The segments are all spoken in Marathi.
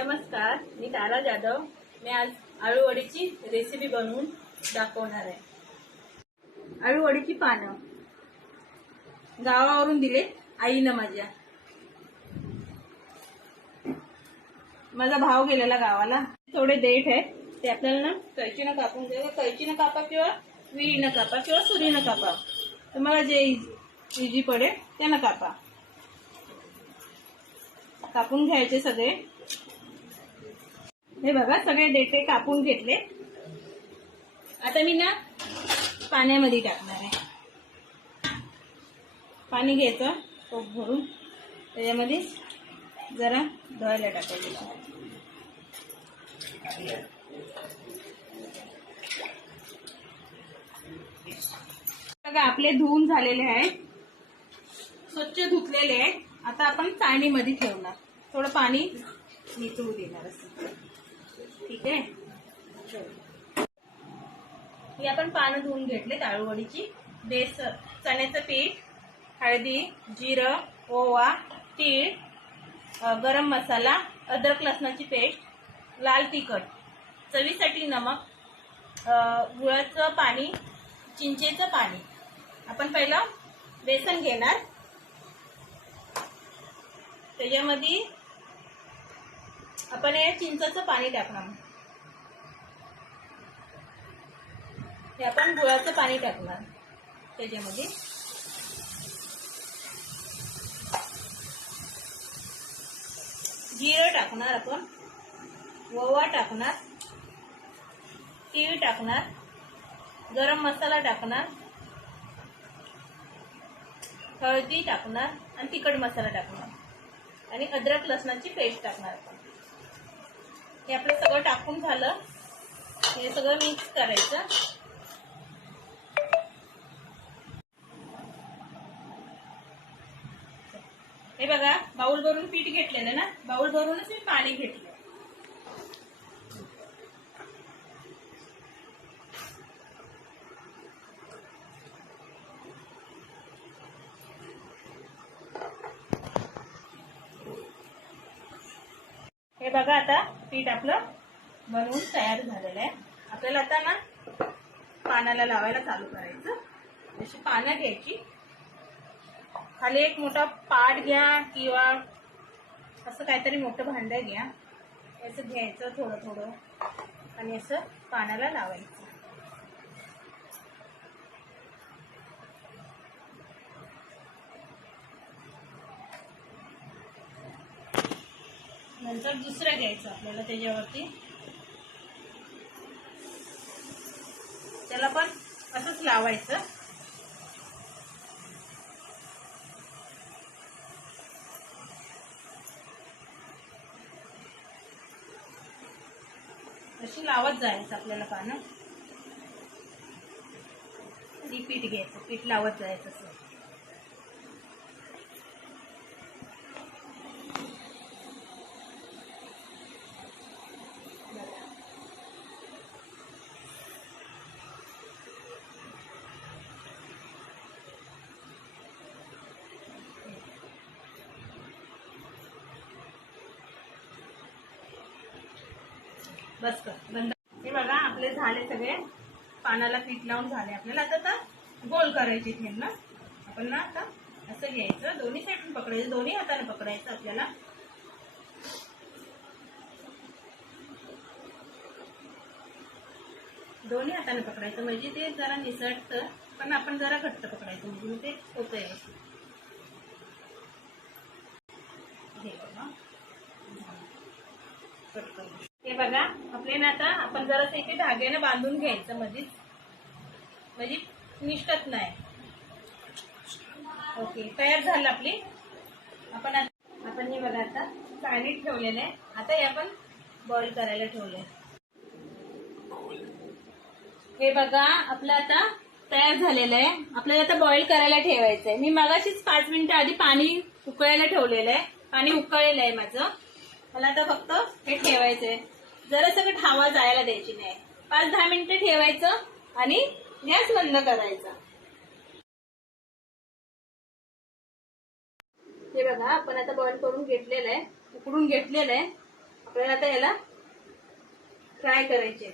नमस्कार, मी तारा जाधव. मी आज आळूवडीची रेसिपी बनवून दाखवणार आहे. आळूवडीची पानं गावावरून दिले आईनं माझा भाव गेलेला गावाला. थोडे देठ आहेत ते आपल्याला ना कैचीनं कापून घ्यायचं. कैचीनं कापा किंवा विळीनं कापा किंवा सुरीनं कापा, तुम्हाला जे इझी पडेल त्यानं कापा. कापून घ्यायचे सगळे. हे बघा, सगळे देठे कापून घेतले. आता मी ना पाण्यामध्ये टाकणार आहे. पाणी घ्यायचं टोप भरून, त्याच्यामध्ये जरा धुवायला टाकायचं. बघा, आपले धुवून झालेले आहेत, स्वच्छ धुतलेले आहेत. आता आपण चाळणीमध्ये ठेवणार, थोडं पाणी निचळू देणार असं. ठीक आहे. ही आपण पानं धुवून घेतले. आळूवडीची बेसन, चण्याचं पीठ, हळदी, जिरं, ओवा, तीळ, गरम मसाला, अद्रक लसणाची पेस्ट, लाल तिखट, चवीसाठी नमक, गुळाचं पाणी, चिंचेचं पाणी. आपण पहिलं बेसन घेणार, त्याच्यामध्ये आपण हे चिंचेचं पाणी टाकणार. हे आपण गुळाचं पाणी टाकणार त्याच्यामध्ये. जिरं टाकणार आपण, ओवा टाकणार, तीळ टाकणार, गरम मसाला टाकणार, हळदी टाकणार आणि तिखट मसाला टाकणार आणि अद्रक लसणाची पेस्ट टाकणार आपण. हे आपलं सगळं टाकून झालं. हे सगळं मिक्स करायचं. हे बघा, बाउल भरून पीठ घेतलेलं ना, बाउल भरूनच मी पाणी घेतलं. हे बघा, आता पीठ आपलं बनवून तयार झालेलं आहे. आपल्याला आता ना पानाला लावायला चालू करायचं. अशी पानं घ्यायची, खाली एक मोठा पाट घ्या किंवा असं काहीतरी मोठं भांड घ्या. असं घ्यायचं थोडं थोडं आणि असं पानाला लावायचं. नंतर दुसरं घ्यायचं आपल्याला, त्याच्यावरती त्याला पण असंच लावायचं. अशी लावत जायचं आपल्याला पानं. आणि पीठ घ्यायचं, पीठ लावत जायचं असं. बस कर, बंद. हे बघा, आपले झाले सगळे. पानाला पीठ लावून झाले आपल्याला. आता गोल करायचे ठेव ना आपण ना. आता असं घ्यायचं, दोन्ही साईडून पकडायचं, दोन्ही हाताने पकडायचं आपल्याला. दोन्ही हाताने पकडायचं म्हणजे ते जरा निसटतं, पण आपण जरा घट्ट पकडायचं म्हणजे ते होतंय. हे बघा, आपले ना आता आपण जरा इथे धाग्याने बांधून घ्यायचं मध्येच, म्हणजे निष्ठत नाही. ओके, तयार झालं आपली. आपण हे बघा आता चाळणीत ठेवलेलं आहे. आता हे आपण बॉईल करायला ठेवलंय. हे बघा, आपलं आता तयार झालेलं आहे. आपल्याला आता बॉईल करायला ठेवायचंय. मी मगाशीच 5 मिनिटं आधी पाणी उकळायला ठेवलेलं आहे. पाणी उकळलेलं आहे माझं. मला आता फक्त हे ठेवायचंय. जरा सगळं हवा जायला द्यायची नाही. 5-10 मिनिटं ठेवायचं आणि गॅस बंद करायचा. हे बघा, आपण आता बॉईल करून घेतलेलं आहे, उकडून घेतलेलं आहे. आपल्याला आता याला फ्राय करायचे.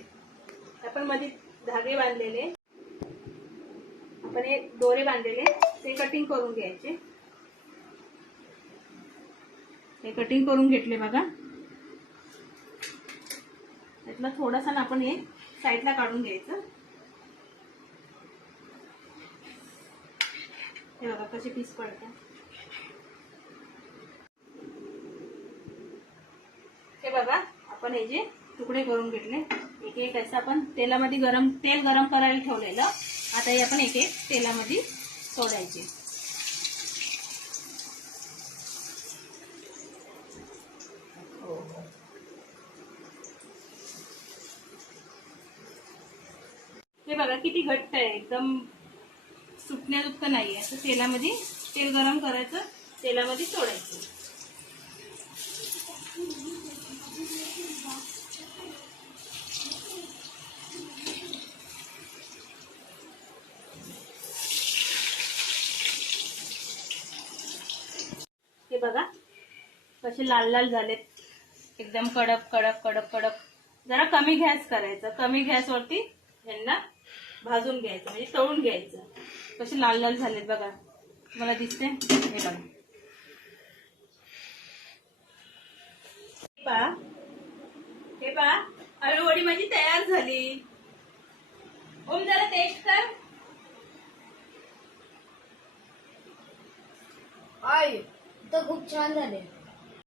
आपण मध्ये धागे बांधलेले, आपण हे दोरे बांधलेले ते कटिंग करून घ्यायचे. हे कटिंग करून घेतले बघा. त्यातला थोडासा ना आपण हे साईडला काढून घ्यायचं. हे बघा कसे पीस पडतात. हे बघा आपण हे जे तुकडे करून घेतले, एक एक असं आपण तेलामध्ये तेल गरम करायला ठेवलेलं. आता हे आपण एक एक तेलामध्ये सोडायचे. हे बघा किती घट्ट आहे, एकदम सुटण्यायुक्त नाहीये. तर तेलामध्ये तेल गरम करायचं, तेलामध्ये सोडायचं. हे बघा कसे लाल लाल झालेत, एकदम कडक कडक कडक कडक. जरा कमी गॅस करायचा, कमी गॅसवरती यांना भाजून घ्यायचं, म्हणजे तळून घ्यायचं. कसे लाल लाल झालेत बघा, मला दिसते. हे बघा, हे पहा आलूवडी माझी तयार झाली. ओम जरा टेस्ट कर. आई तर खूप छान झाले.